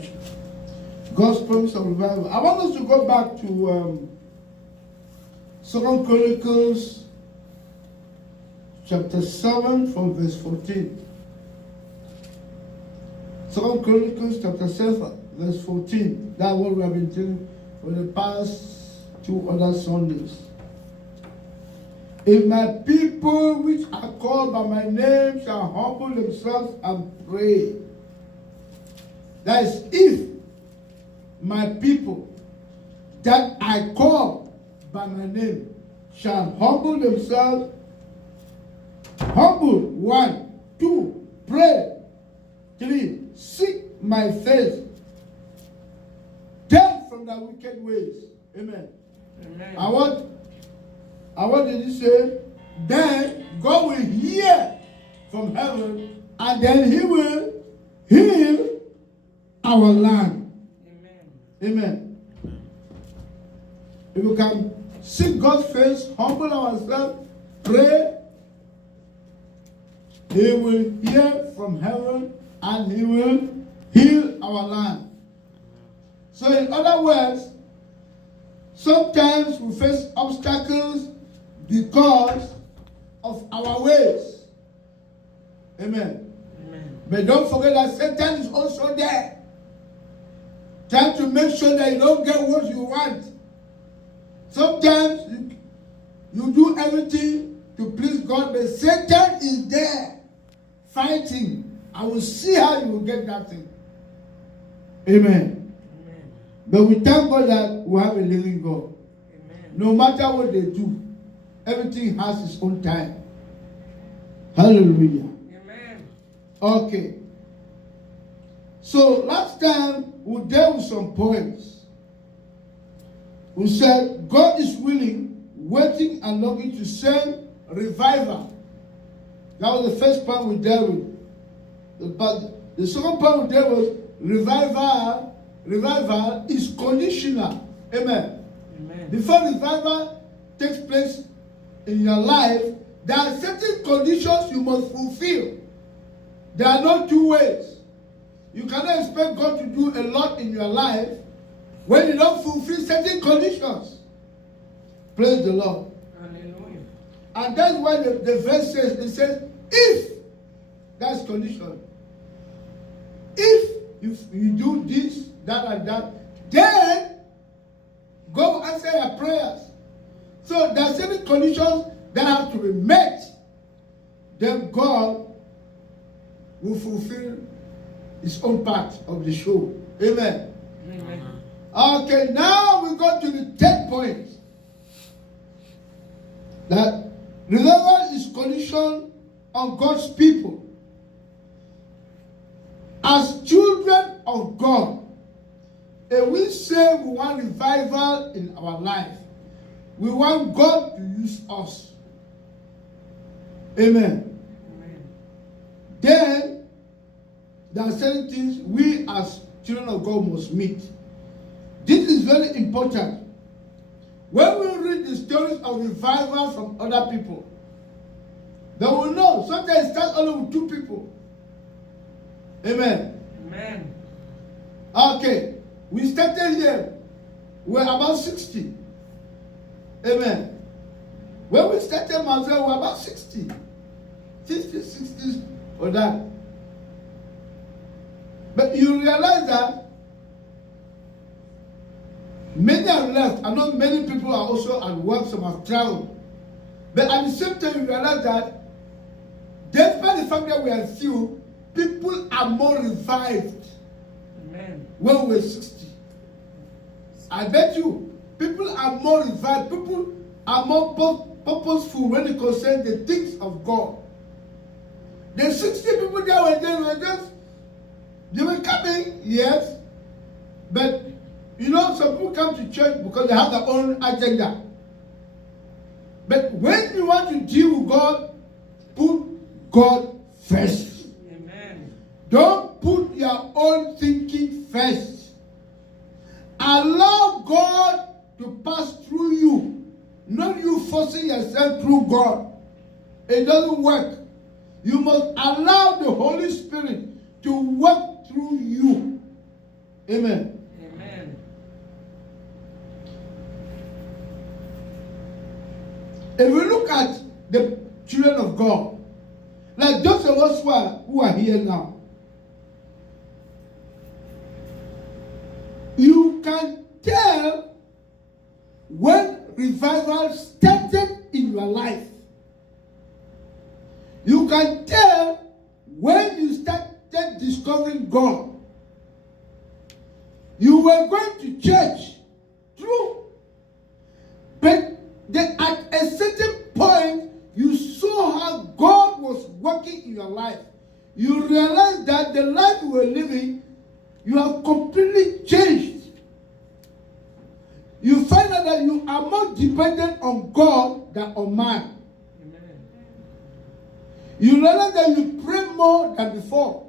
church. God's promise of revival. I want us to go back to 2 Chronicles chapter 7 from verse 14. 2 Chronicles chapter 7 verse 14. That's what we have been doing for the past 2 other Sundays. If my people which are called by my name shall humble themselves and pray. That is, if my people that I call by my name shall humble themselves. Humble, 1, 2, pray, 3, seek my face, turn from their wicked ways. Amen. Amen. What did he say? Then God will hear from heaven, and then he will heal our land. Amen. Amen. If we can seek God's face, humble ourselves, pray, he will hear from heaven and he will heal our land. So in other words, sometimes we face obstacles because of our ways. Amen. Amen. But don't forget that Satan is also there, trying to make sure that you don't get what you want. Sometimes you do everything to please God, but Satan is there fighting. I will see how you will get that thing. Amen. Amen. But we thank God that we have a living God. Amen. No matter what they do, everything has its own time. Hallelujah. Amen. Okay. So last time we dealt with some points. We said God is willing, waiting and longing to send revival. That was the first point we dealt with. But the second point we dealt with, revival is conditional. Amen. Amen. Before revival takes place in your life, there are certain conditions you must fulfill. There are no two ways. You cannot expect God to do a lot in your life when you don't fulfill certain conditions. Praise the Lord. Hallelujah. And that's why the verse says, it says, if, that's condition. If you do this, that, and that, then God will answer your prayers. So there are certain conditions that have to be met. Then God will fulfill his own part of the show. Amen. Amen. Okay, now we go to the third point. That revival is conditioned on God's people. As children of God, if we say we want revival in our life, we want God to use us. Amen. Amen. Then there are certain things we as children of God must meet. This is very important. When we read the stories of revival from other people, they will know sometimes it starts only with 2 people. Amen. Amen. Okay, we started here. We're about 60. Amen. When we started Mazel, we're about 60. 50, 60 or that. But you realize that many have left, and not many people are also at work, some have traveled. But at the same time, you realize that despite the fact that we are few, people are more revived. Amen. When we're 60. I bet you, people are more revived, people are more purposeful when it concerns the things of God. The 60 people that were just, they were coming, yes, but you know, some people come to church because they have their own agenda. But when you want to deal with God, put God first. Amen. Don't put your own thinking first. Allow God to pass through you, not you forcing yourself through God. It doesn't work. You must allow the Holy Spirit to work through you. Amen. Amen. If we look at the children of God, like those of us who are here now, you can tell when revival started in your life. You can tell when you started discovering God. You were going to church, true, but at a certain point, you saw how God was working in your life. You realized that the life you were living, you have completely changed. You find out that you are more dependent on God than on man. Amen. You realize that you pray more than before.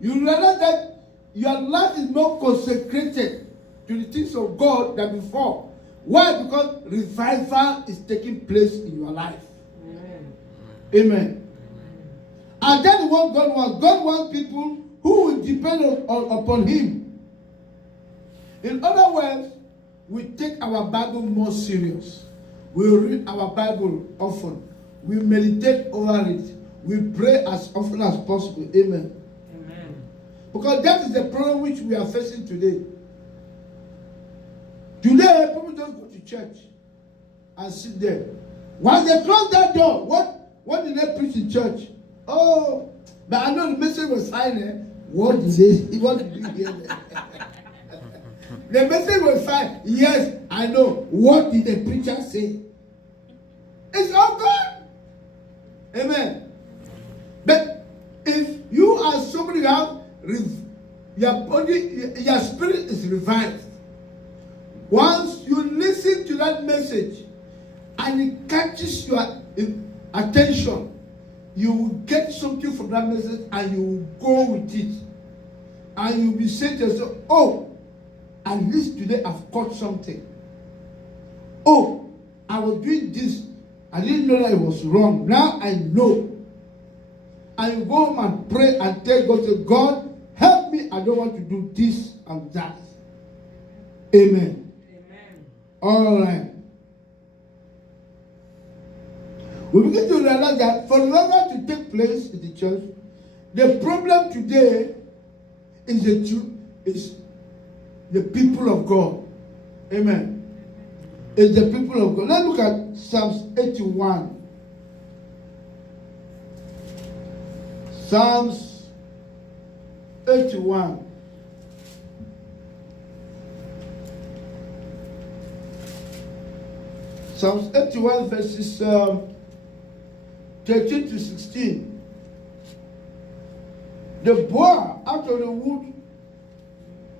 You realize that your life is more consecrated to the things of God than before. Why? Because revival is taking place in your life. Amen. Amen. And that's what God wants. God wants people who will depend upon Him. In other words, we take our Bible more serious. We read our Bible often. We meditate over it. We pray as often as possible. Amen. Amen. Because that is the problem which we are facing today. Today, people just go to church and sit there. Once they close that door, what did they preach in church? Oh, but I know the message was fine. Eh? What did you hear there? The message was fine. Yes, I know. What did the preacher say? It's all God. Amen. But if you are somebody who have your body, your spirit is revived. Once you listen to that message and it catches your attention, you will get something from that message and you will go with it. And you'll be saying to yourself, oh, at least today I've caught something. Oh, I was doing this. I didn't know that it was wrong. Now I know. And you go home and pray and tell God, say, God, help me. I don't want to do this and that. Amen. Amen. All right. We begin to realize that for revival to take place in the church, the problem today is the people of God. Amen. It's the people of God. Let's look at Psalms 81. Psalms 81. Psalms 81 verses 13 to 16. The boar out of the wood.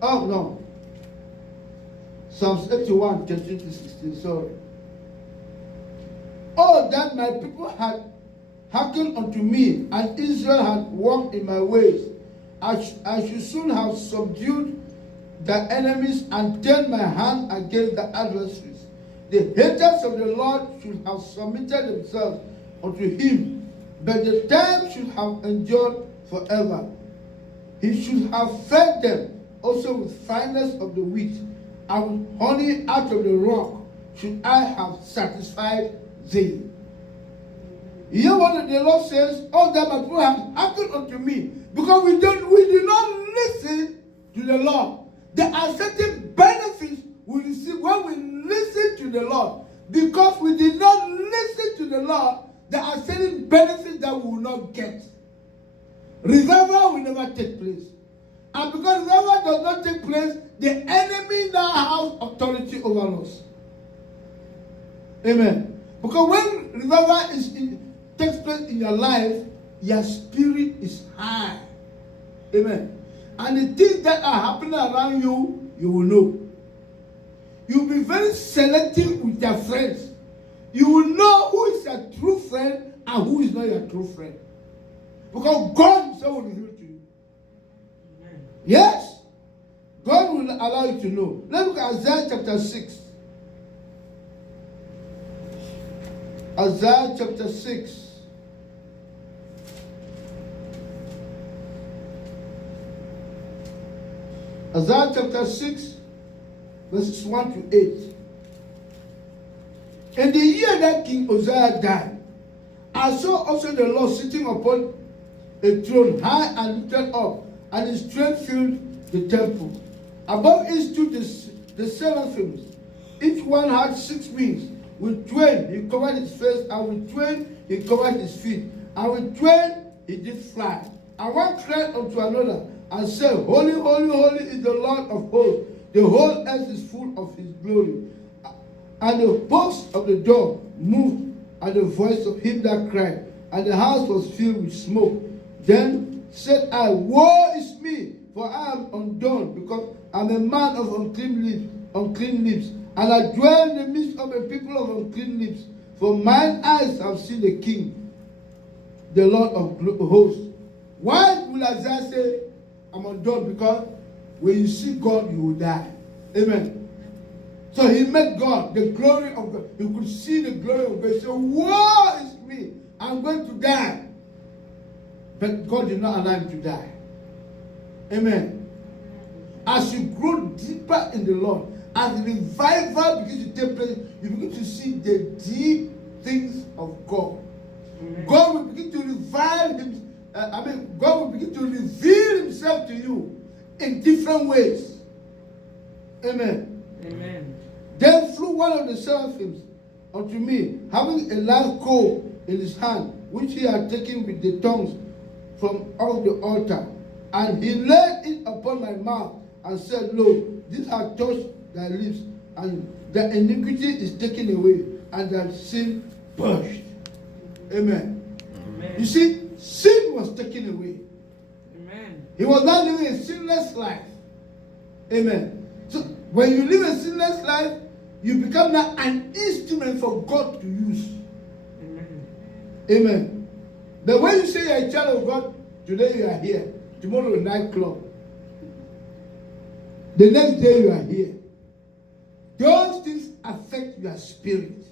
Oh no. Psalms 81, 13 to 16. Sorry. Oh, that my people had hearkened unto me, and Israel had walked in my ways. I should soon have subdued the enemies and turned my hand against the adversaries. The haters of the Lord should have submitted themselves unto him, but the time should have endured forever. He should have fed them also with fineness of the wheat, and with honey out of the rock should I have satisfied thee. You hear what the Lord says? Oh, that my people have hearkened unto me, because we do not listen to the Lord. There are certain benefits we receive when we listen to the Lord. Because we did not listen to the Lord, there are certain benefits that we will not get. Revival will never take place. And because revival does not take place, the enemy now has authority over us. Amen. Because when revival takes place in your life, your spirit is high. Amen. And the things that are happening around you, you will know. You'll be very selective with your friends. You will know who is a true friend and who is not your true friend. Because God himself will reveal to you. Amen. Yes. God will allow you to know. Let's look at Isaiah chapter 6. Isaiah chapter 6. Isaiah chapter 6, verses 1 to 8. In the year that King Uzziah died, I saw also the Lord sitting upon a throne, high and lifted up, and his train filled the temple. Above it stood the seraphims. Each one had 6 wings. With twain he covered his face, and with twain he covered his feet, and with twain he did fly. And one cried unto another, and said, Holy, holy, holy is the Lord of hosts. The whole earth is full of his glory. And the posts of the door moved at the voice of him that cried, and the house was filled with smoke. Then said I, Woe is me, for I am undone, because I am a man of unclean lips, and I dwell in the midst of a people of unclean lips. For mine eyes have seen the King, the Lord of hosts. Why will Isaiah say, I'm undone? Because when you see God, you will die. Amen. So he met God, the glory of God. He could see the glory of God. He said, Woe is me, I'm going to die. But God did not allow him to die. Amen. As you grow deeper in the Lord, as revival begins to take place, you begin to see the deep things of God. Amen. God will begin to revive him. God will begin to reveal himself to you in different ways. Amen. Amen. Then flew one of the seraphims unto me, having a live coal in his hand, which he had taken with the tongues from off the altar. And he laid it upon my mouth, and said, Lo, this hath touched thy lips, and the iniquity is taken away, and thy sin purged. Amen. Amen. You see, sin was taken away. Amen. He was not living a sinless life. Amen. So when you live a sinless life, you become now an instrument for God to use. Amen. Amen. But when you say you're a child of God, today you are here, tomorrow nightclub, the next day you are here. Those things affect your spirit.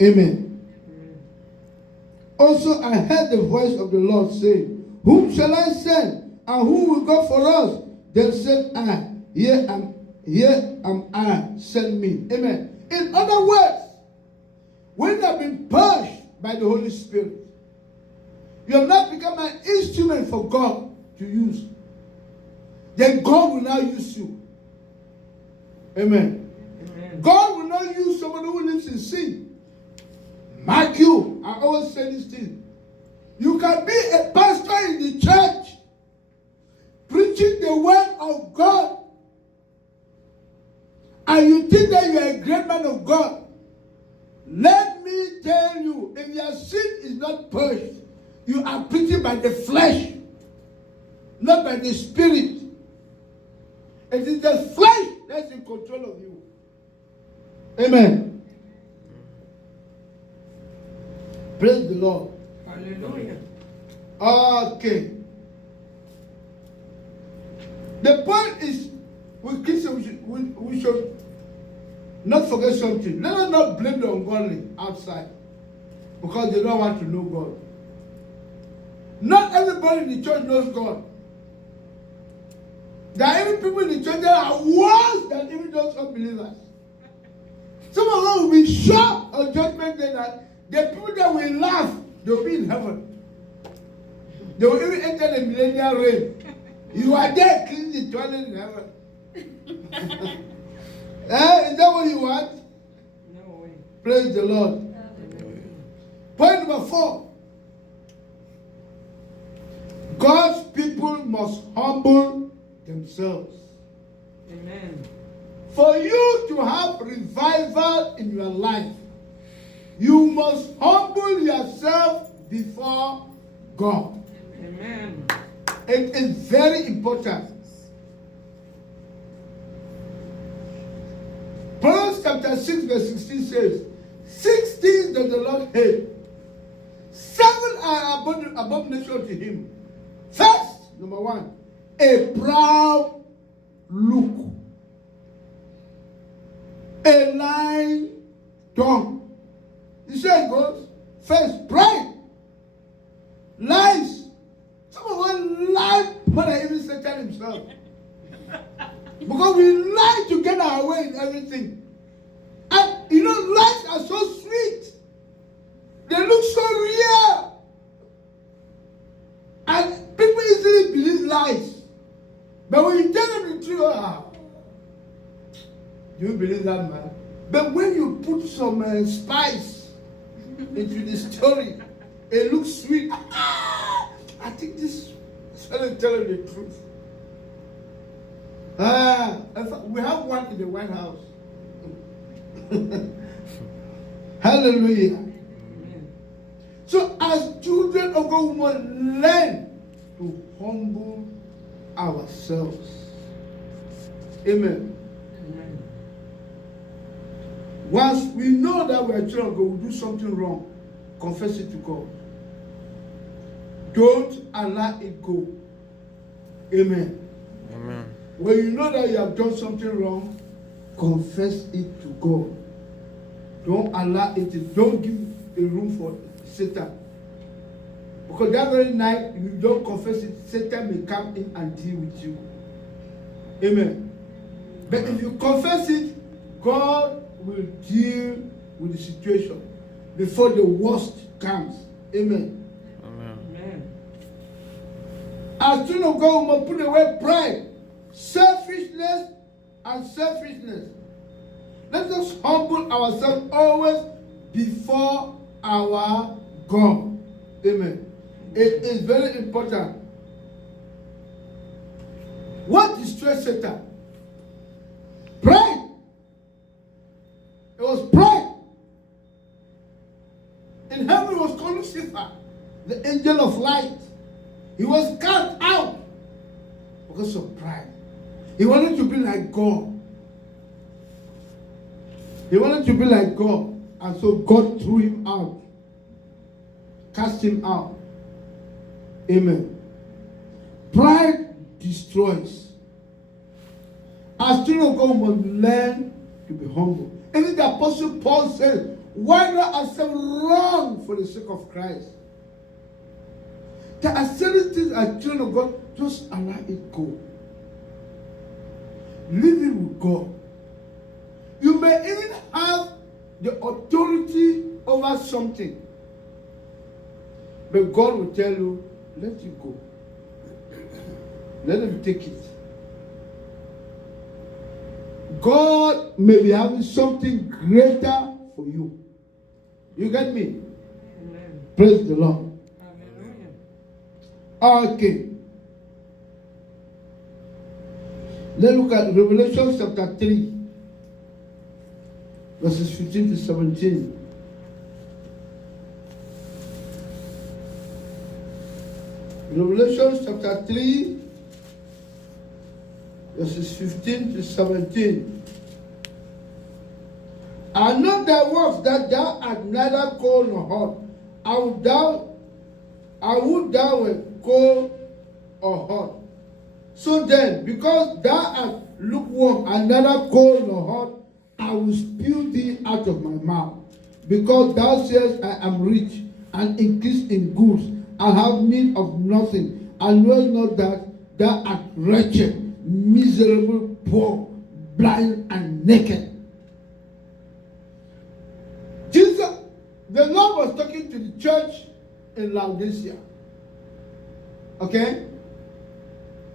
Amen. Also I heard the voice of the Lord saying, Whom shall I send? And who will go for us? Then said I, Here am I, send me. Amen. In other words, when you have been purged by the Holy Spirit, you have not become an instrument for God to use. Then God will now use you. Amen. Amen. God will not use somebody who lives in sin. Mark you, I always say this thing. You can be a pastor in the church, preaching the word of God, and you think that you are a great man of God. Let me tell you, if your sin is not purged, you are preaching by the flesh, not by the spirit. It is the flesh that's in control of you. Amen. Praise the Lord. Hallelujah. Okay. The point is, with Christians, we should not forget something. Let us not blame the ungodly outside because they don't want to know God. Not everybody in the church knows God. There are even people in the church that are worse than even those unbelievers. Some of them will be shocked on judgment day that the people that will laugh, they will be in heaven. They will even enter the millennial reign. You are there cleaning the toilet in heaven. Is that what you want? No way. Praise the Lord. Point number 4. God's people must humble themselves. Amen. For you to have revival in your life, you must humble yourself before God. Amen. It is very important. Proverbs chapter 6 verse 16 says, 6 things does the Lord hate. 7 are abomination to him. First, number 1, a proud look. A lying tongue. You see how it goes? First, pride. Lies. Some of us lie more than even Satan himself. Because we like to get our way in everything. And you know, lies are so sweet. They look so real. And people easily believe lies. But when you tell them the truth, do you believe that, man? But when you put some spice into the story, it looks sweet. I think this fellow is telling the truth. In fact, we have one in the White House. Hallelujah. So as children of God, we must learn to humble ourselves. Amen. Amen. Once we know that we are children of God, we do something wrong, confess it to God. Don't allow it go. Amen. Amen. When you know that you have done something wrong, confess it to God. Don't allow it. Don't give a room for Satan. Because that very night, if you don't confess it, Satan may come in and deal with you. Amen. But if you confess it, God will deal with the situation before the worst comes. Amen. Amen. Amen. As children of God, we must put away pride, selfishness, and selfishness. Let us humble ourselves always before our God. Amen. It is very important. What destroys Satan? Pride. It was pride. In heaven, it was called Lucifer, the angel of light. He was cast out because of pride. He wanted to be like God. He wanted to be like God. And so God threw him out. Cast him out. Amen. Pride destroys. As children of God, we must learn to be humble. Even the Apostle Paul said, why not accept wrong for the sake of Christ? There are certain things as children of God, just allow it go. Leave it with God. You may even have the authority over something. But God will tell you, let it go. Let him take it. God may be having something greater for you. You get me? Amen. Praise the Lord. Hallelujah. Okay. Let's look at Revelation chapter 3, verses 15 to 17. Revelation chapter 3, verses 15 to 17. I know thy works, that thou art neither cold nor hot. I would thou wert cold or hot. So then, because thou art lukewarm and neither cold nor hot, I will spew thee out of my mouth. Because thou sayest, I am rich and increase in goods, and have need of nothing, and knowest not that thou art wretched, miserable, poor, blind, and naked. Jesus, the Lord was talking to the church in Laodicea. Okay?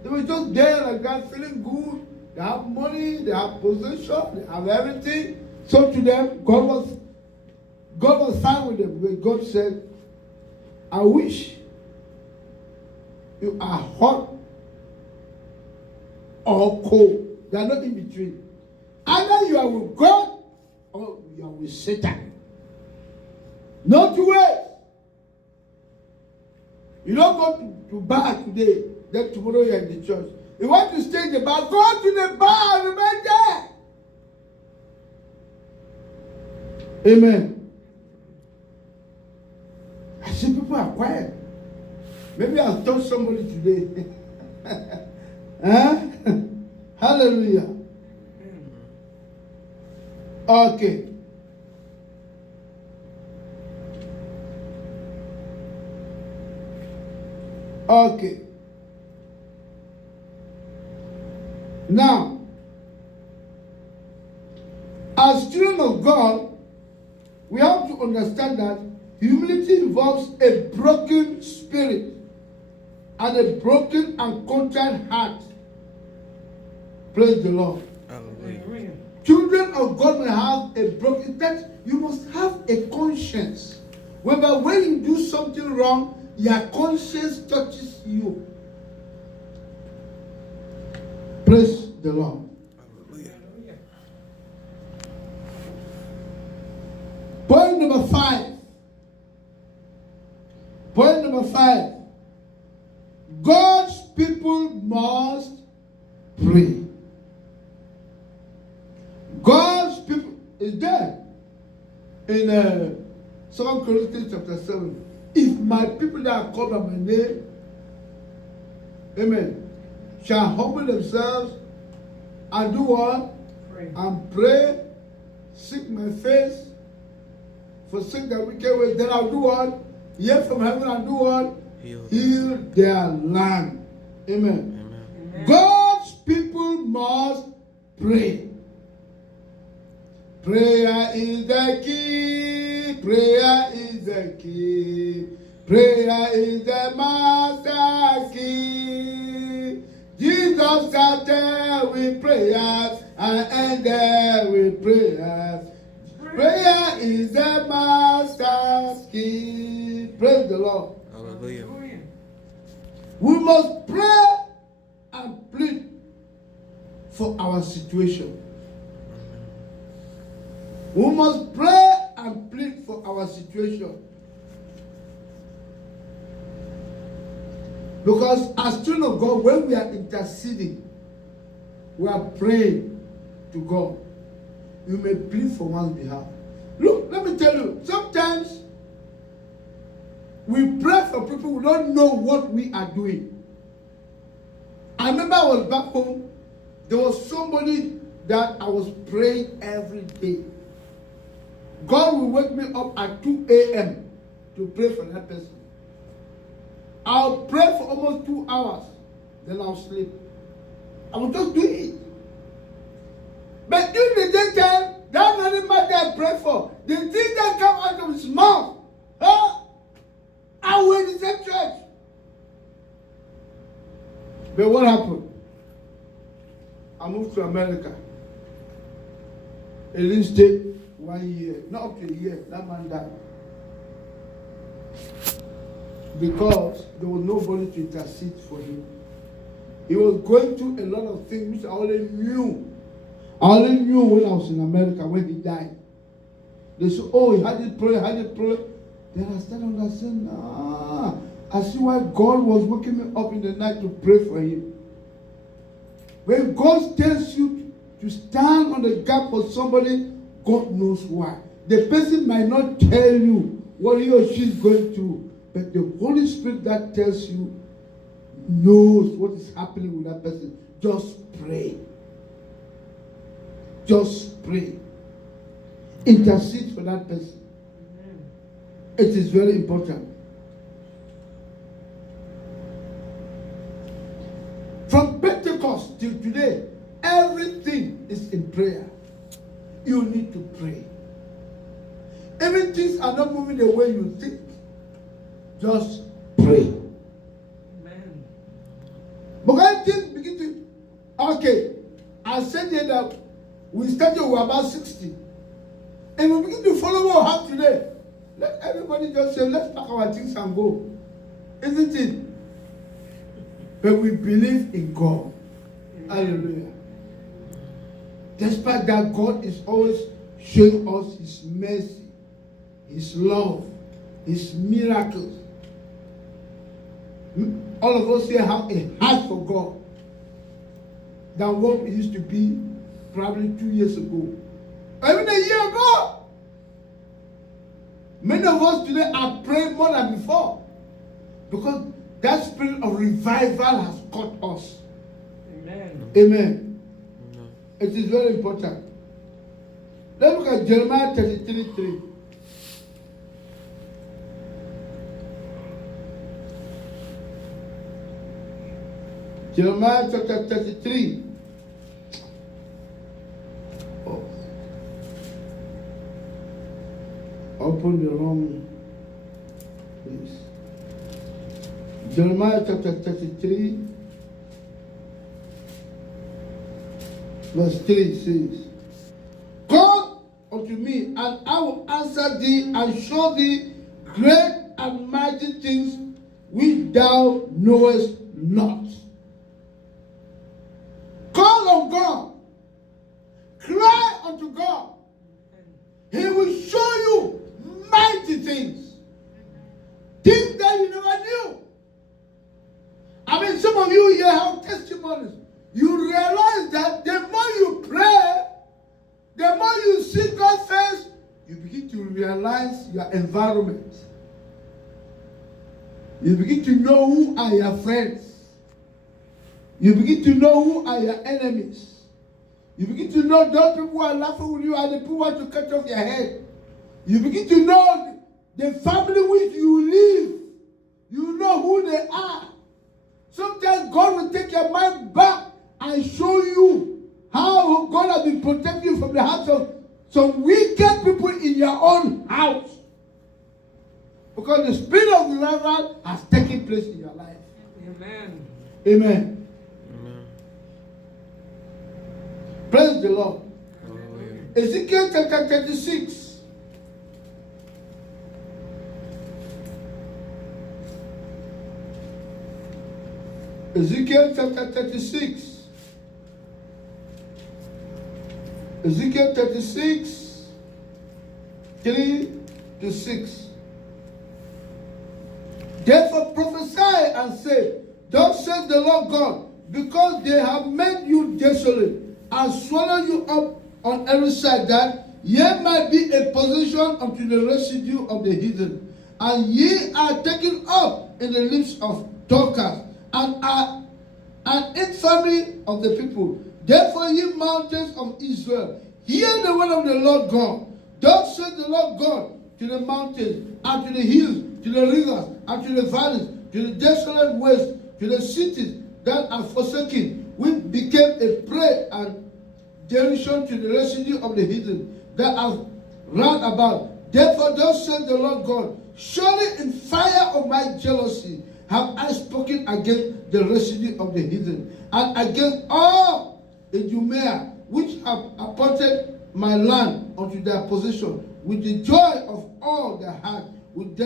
They were just there like that, feeling good. They have money, they have position, they have everything. So to them, God was fine with them. But God said, I wish you are hot or cold. They are not in between. Either you are with God or you are with Satan. Not two ways. You don't go to bar today, then tomorrow you are in the church. You want to stay in the bar, go to the bar and remain there. Amen. I see people are quiet. Maybe I'll touch somebody today. Huh? Hallelujah. Okay. Okay. Now, As children of God, we have to understand that humility involves a broken spirit and a broken and contrite heart. Praise the Lord. Hallelujah. Children of God may have a broken, that you must have a conscience. Whereby when you do something wrong, your conscience touches you. Praise the Lord. Hallelujah. Point number 5. Point number 5. God's people must pray. God's people is there in 2 Corinthians chapter 7. If my people that are called by my name, amen, shall humble themselves and do what? Pray. And pray, seek my face, forsake their wicked ways, then I'll do what? Hear from heaven and do what? Heal their land. Amen. Amen. God's people must pray. Prayer is the key. Prayer is the key. Prayer is the master key. Jesus started with prayers and ended with prayers. Prayer is the master's key. Praise the Lord. Hallelujah. We must pray and plead for our situation. We must pray and plead for our situation. Because as children of God, when we are interceding, we are praying to God. You may plead for one's behalf. Look, let me tell you, sometimes we pray for people who don't know what we are doing. I remember I was back home. There was somebody that I was praying every day. God will wake me up at 2 a.m. to pray for that person. I'll pray for almost 2 hours. Then I'll sleep. I will just do it. But during the daytime, that animal that I pray for, the thing that come out of his mouth, I will in the same church. But what happened? I moved to America. It didn't stay 1 year, not up to a year. That man died. Because there was nobody to intercede for him. He was going through a lot of things which I already knew. I already knew when I was in America when he died. They said, oh, he had it pray. Then I started understanding, I see why God was waking me up in the night to pray for him. When God tells you to stand on the gap for somebody, God knows why. The person might not tell you what he or she is going through, but the Holy Spirit that tells you knows what is happening with that person. Just pray. Just pray. Intercede for that person. Amen. It is very important. From Pentecost till today, everything is in prayer. You need to pray. Even things are not moving the way you think. Just pray. Amen. But when things begin to, okay, I said here that we started with about 60. And we begin to follow what we have today. Let everybody just say, let's pack our things and go. Isn't it? But we believe in God. Amen. Hallelujah. Despite that, God is always showing us His mercy, His love, His miracles. All of us here have a heart for God than what it used to be probably 2 years ago. Or even a year ago. Many of us today are praying more than before. Because that spirit of revival has caught us. Amen. Amen. It is very important. Let's look at Jeremiah 33:3. Jeremiah chapter 33. Oh. opened the wrong place. Jeremiah chapter 33, verse 3 says, call unto me, and I will answer thee and show thee great and mighty things which thou knowest not. Call on God. Cry unto God. He will show you mighty things. Things that you never knew. I mean, some of you here have testimonies. You realize that the more you pray, the more you seek God first, you begin to realize your environment. You begin to know who are your friends. You begin to know who are your enemies. You begin to know those people who are laughing with you and the people who want to cut off your head. You begin to know the family which you live. You know who they are. Sometimes God will take your mind back and show you how God has been protecting you from the hands of some wicked people in your own house. Because the spirit of revival has taken place in your life. Amen. Amen. Amen. Praise the Lord. Hallelujah. Ezekiel chapter 36. Ezekiel chapter 36. Ezekiel 36, 3 to 6. Therefore prophesy and say, thus says the Lord God, because they have made you desolate and swallowed you up on every side, that ye might be a possession unto the residue of the heathen. And ye are taken up in the lips of talkers, and are an infamy of the people. Therefore, ye mountains of Israel, hear the word of the Lord God. Thus says the Lord God to the mountains, and to the hills, to the rivers, and to the valleys, to the desolate waste, to the cities that are forsaken, which became a prey and derision to the residue of the heathen that are round about. Therefore, thus says the Lord God, surely in fire of my jealousy have I spoken against the residue of the heathen, and against all Idumea, which have appointed my land unto their possession, with the joy of all their heart, with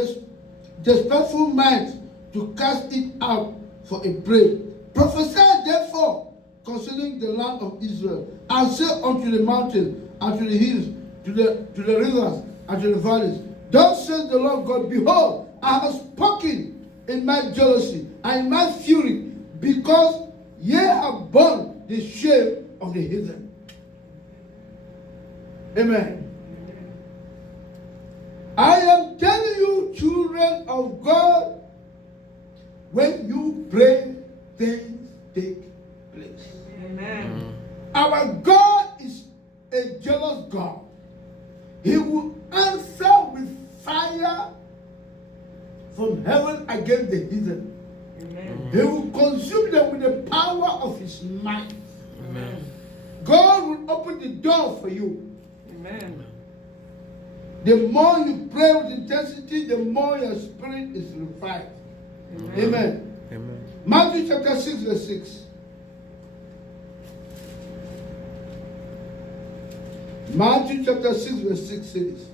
despiteful minds, to cast it out for a prey. Prophesy therefore concerning the land of Israel, and say unto the mountains, and to the hills, to the rivers, and to the valleys, thus says the Lord God, behold, I have spoken in my jealousy and in my fury, because ye have borne the shame of the heathen. Amen. I am telling you, children of God, when you pray, things take place. Amen. Our God is a jealous God. He will answer with fire from heaven against the heathen. Amen. He will consume them with the power of his might. Amen. God will open the door for you. Amen. The more you pray with intensity, the more your spirit is revived. Amen. Amen. Matthew chapter 6, verse 6. Matthew chapter 6, verse 6 says,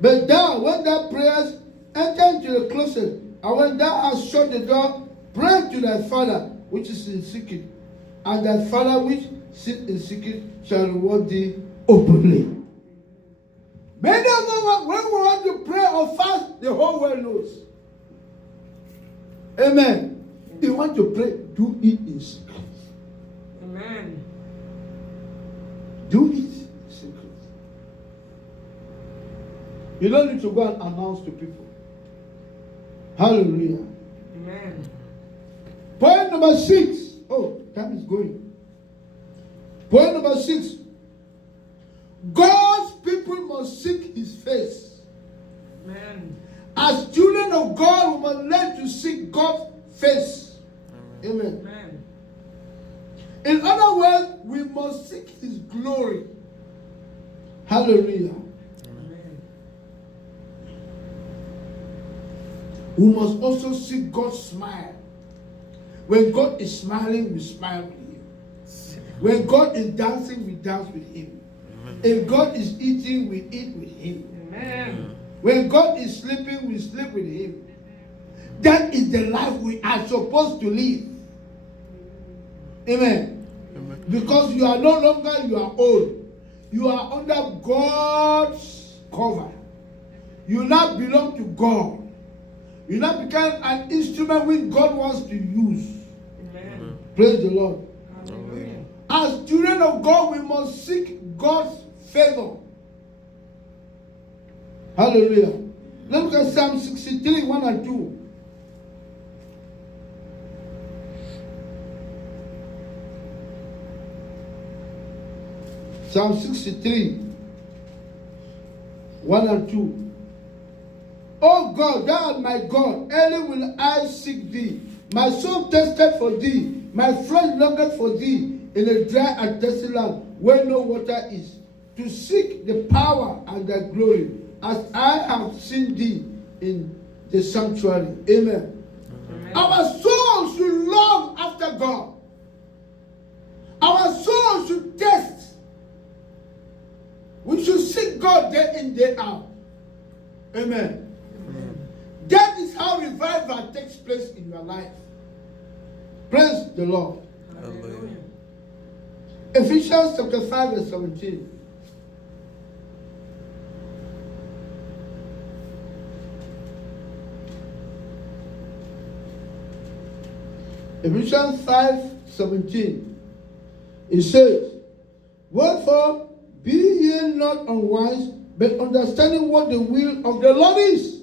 but thou, when thou prayest, enter into the closet, and when thou hast shut the door, pray to thy Father which is in secret, and thy Father which sits in secret shall reward thee openly. Many of us, when we want to pray or fast, the whole world knows. Amen. If you want to pray, do it in secret. Amen. Do it in secret. You don't need to go and announce to people. Hallelujah. Amen. Point number 6. Oh, time is going. Point number 6. God's people must seek his face. Amen. As children of God, we must learn to seek God's face. Amen. Amen. In other words, we must seek his glory. Hallelujah. Amen. we must also see God's smile. When God is smiling, we smile with Him. When God is dancing, we dance with Him. If God is eating, we eat with Him. Amen. When God is sleeping, we sleep with Him. That is the life we are supposed to live. Amen. Amen. Because you are no longer your own. You are under God's cover. You now belong to God. You now become an instrument which God wants to use. Amen. Praise the Lord. Hallelujah. As children of God, we must seek God's favor. Hallelujah. Let's look at Psalm 63, 1 and 2. Psalm 63, 1 and 2. O God, thou art my God, early will I seek thee. My soul thirsted for thee, my flesh longed for thee in a dry and thirsty land where no water is, to seek the power and the glory, as I have seen thee in the sanctuary. Amen. Amen. Our soul should long after God. Our soul should thirst. We should seek God day in, day out. Amen. That is how revival takes place in your life. Praise the Lord. Hallelujah. Ephesians chapter 5 verse 17. Ephesians 5:17. It says, wherefore be ye not unwise, but understanding what the will of the Lord is.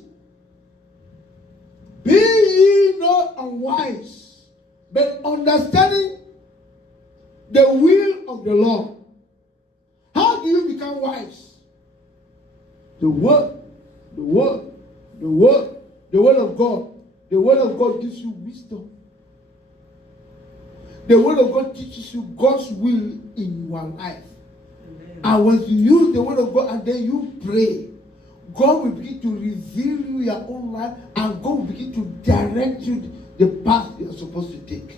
Be ye not unwise, but understanding the will of the Lord. How do you become wise? The word of God. The word of God gives you wisdom. The word of God teaches you God's will in your life. Amen. And when you use the word of God and then you pray, God will begin to reveal you your own life, and God will begin to direct you the path you are supposed to take.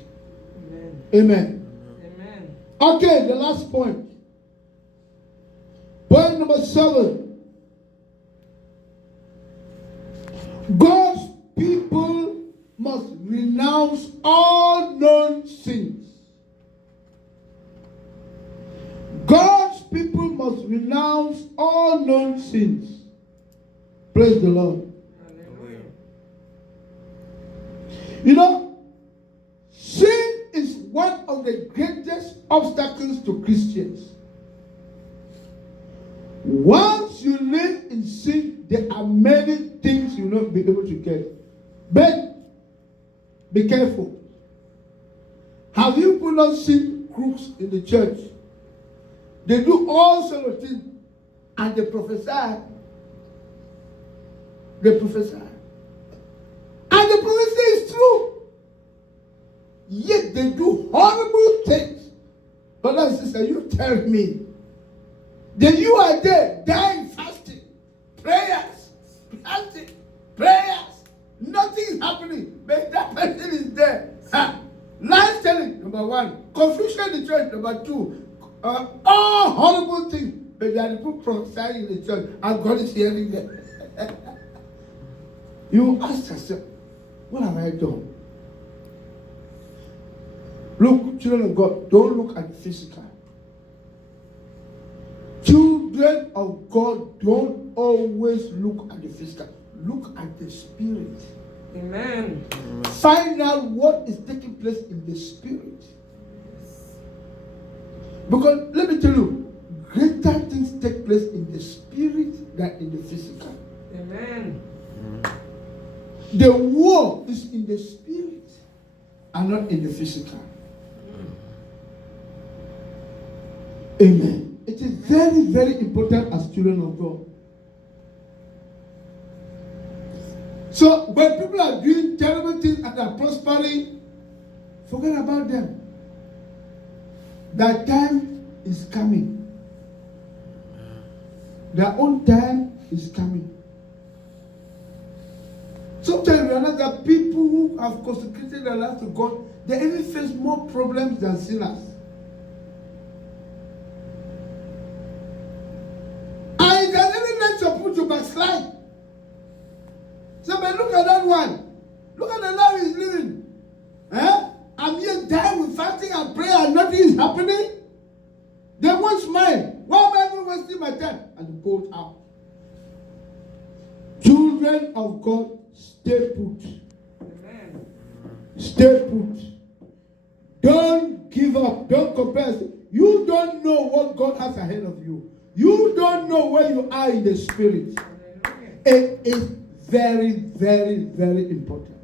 Amen. Amen. Amen. Okay, the last point. Point number 7. God's people must renounce all known sins. God's people must renounce all known sins. Praise the Lord. Hallelujah. You know, sin is one of the greatest obstacles to Christians. Once you live in sin, there are many things you will not be able to get. But be careful. Have you not seen crooks in the church? They do all sorts of things, and they prophesy. They prophesy. And the prophecy is true. Yet they do horrible things. Brother and sister, you tell me that you are there dying, fasting, prayers, fasting, prayers. Nothing is happening. But that person is there. Life telling, number 1. Confusion in the church, number 2. All horrible things. But there are people prophesying in the church, and God is hearing them. You ask yourself, what have I done? Look, children of God, don't look at the physical. Children of God don't always look at the physical. Look at the spirit. Amen. Find out what is taking place in the spirit. Because let me tell you, greater things take place in the spirit than in the physical. Amen. The war is in the spirit and not in the physical. Amen. It is very, very important as children of God. So when people are doing terrible things and are prospering, forget about them. That time is coming. Their own time is coming. Sometimes we realize that people who have consecrated their lives to God, they even face more problems than sinners. And it has even led some people to backslide. So, but look at that one. Look at the life he's living. I'm here dying with fasting and prayer and nothing is happening. They won't smile. Why am I even wasting my time? And go out. Children of God, stay put. Amen. Stay put. Don't give up. Don't compare. You don't know what God has ahead of you. You don't know where you are in the spirit. Hallelujah. It is very, very, very important.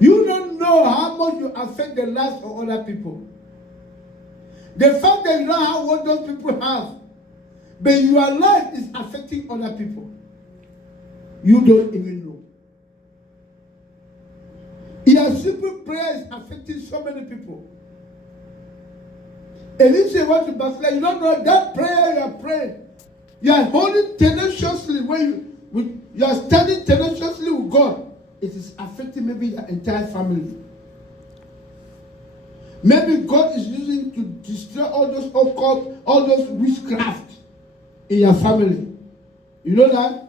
You don't know how much you affect the lives of other people. The fact that you don't have what those people have, but your life is affecting other people. You don't even know. Your simple prayer is affecting so many people. And if you want to backslide, you don't know that prayer you are praying. You are holding tenaciously when you are standing tenaciously with God. It is affecting maybe your entire family. Maybe God is using to destroy all those occult, all those witchcraft in your family. You know that?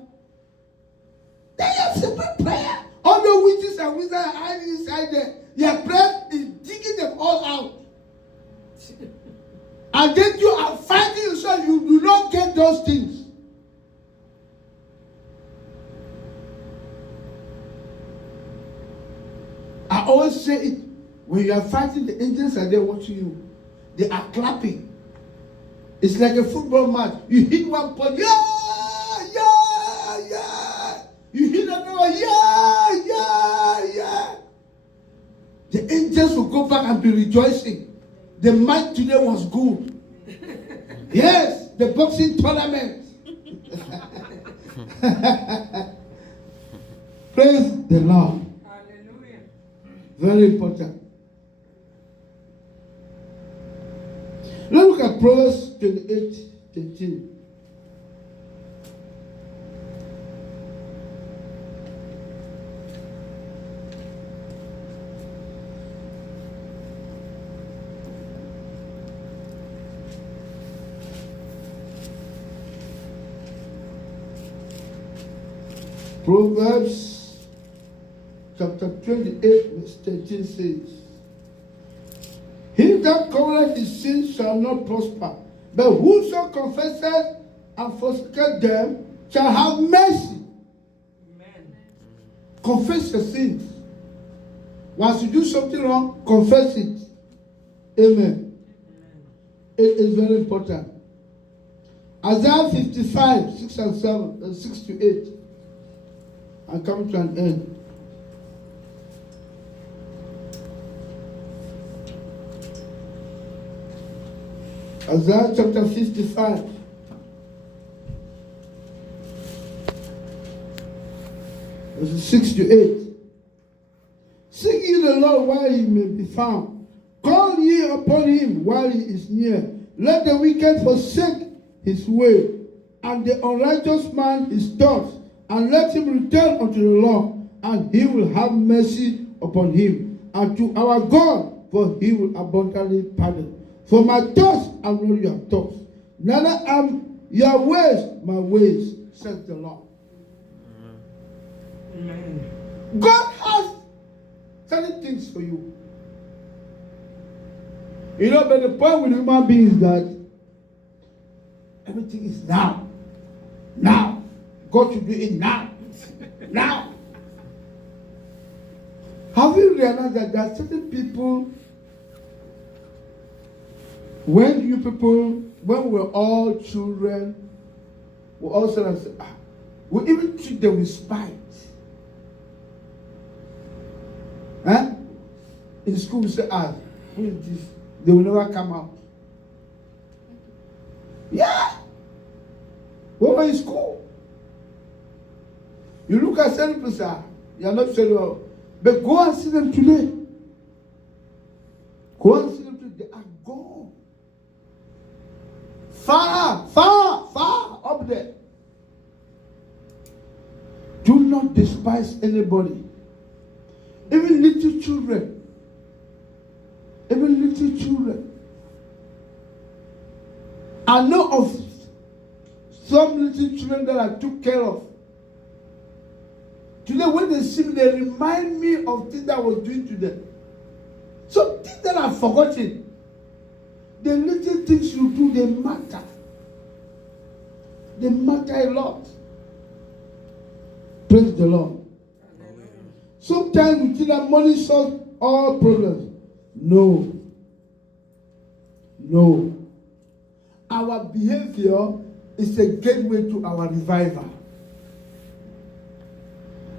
They have simple prayer. All the witches and wizards are hiding inside there. Your prayer is digging them all out. And then you are fighting yourself. You do not get those things. I always say it. When you are fighting, the angels are there watching you. They are clapping. It's like a football match. You hit one point, yeah, yeah, yeah. You hit another one, yeah, yeah, yeah. The angels will go back and be rejoicing. The match today was good. Yes, the boxing tournament. Praise the Lord. Hallelujah. Very important. Let's look at Proverbs 28:13. Proverbs chapter 28, verse 13 says, He that covereth his sins shall not prosper, but whoso confesseth and forsaketh them shall have mercy. Amen. Confess your sins. Once you do something wrong, confess it. Amen. It is very important. Isaiah 55, 6 and 7, and 6 to 8. I'm coming to an end. Isaiah chapter 55. Verses 6 to 8. Seek ye the Lord while he may be found. Call ye upon him while he is near. Let the wicked forsake his way, and the unrighteous man his thoughts, and let him return unto the Lord, and he will have mercy upon him, and to our God, for he will abundantly pardon. For my thoughts are not your thoughts, neither are your ways my ways, says the Lord. Amen. God has certain things for you. You know, but the point with human beings is that everything is now. Now. God should do it now. Now. Have you realized that there are certain people, when we were all children, we also say, we even treat them with spite. Huh? In school, we say, who is this? They will never come out. Yeah. When we're in school, you look at certain people, you are not sure, but go and see them today. Go and see them today. They are gone. Far, far, far up there. Do not despise anybody. Even little children. Even little children. I know of some little children that I took care of. Today, when they see me, they remind me of things that I was doing to them. Some things that I've forgotten. The little things you do, they matter. They matter a lot. Praise the Lord. Sometimes we think that money solves all problems. No. No. Our behavior is a gateway to our revival.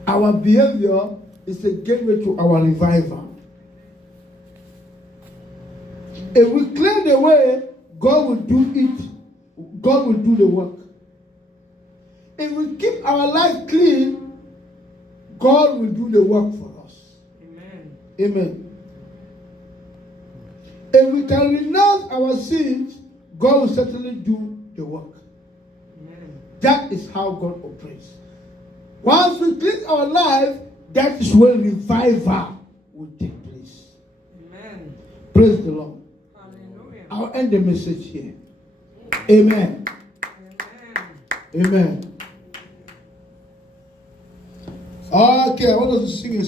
Our behavior is a gateway to our revival. If we clear the way, God will do it. God will do the work. If we keep our life clean, God will do the work for us. Amen. Amen. If we can renounce our sins, God will certainly do the work. Amen. That is how God operates. Once we clean our life, that is when revival will take place. Amen. Praise the Lord. Hallelujah. I'll end the message here. Amen. Amen. Amen. Okay, I want us to sing a